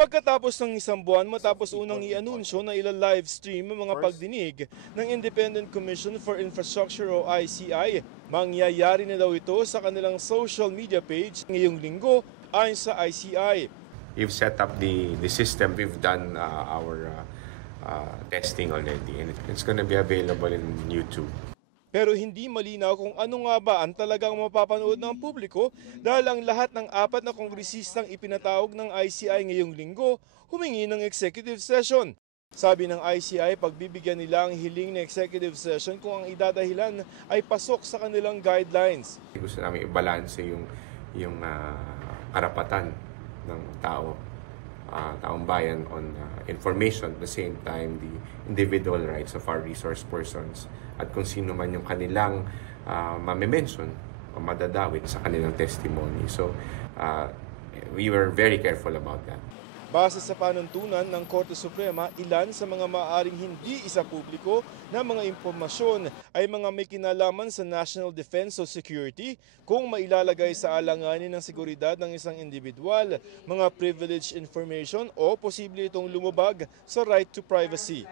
Pagkatapos ng isang buwan matapos unang i-anunsyo na ila-live stream ang mga pagdinig ng Independent Commission for Infrastructure o ICI, mangyayari na daw ito sa kanilang social media page ngayong linggo ayon sa ICI. We've set up the system, we've done our testing already, and it's going to be available in YouTube. Pero hindi malinaw kung ano nga ba ang talagang mapapanood ng publiko dahil ang lahat ng 4 na kongresistang ipinatawag ng ICI ngayong linggo humingi ng executive session. Sabi ng ICI, pagbibigyan nila ang hiling na executive session kung ang idadahilan ay pasok sa kanilang guidelines. Gusto namin i-balance yung karapatan ng taong bayan on information, at the same time the individual rights of our resource persons at kung sino man yung kanilang mame-mention o madadawit sa kanilang testimony. So we were very careful about that. Base sa panuntunan ng Korte Suprema, ilan sa mga maaaring hindi isa publiko na mga impormasyon ay mga may kinalaman sa national defense o security kung mailalagay sa alanganin ng seguridad ng isang individual, mga privileged information o posible itong lumabag sa right to privacy.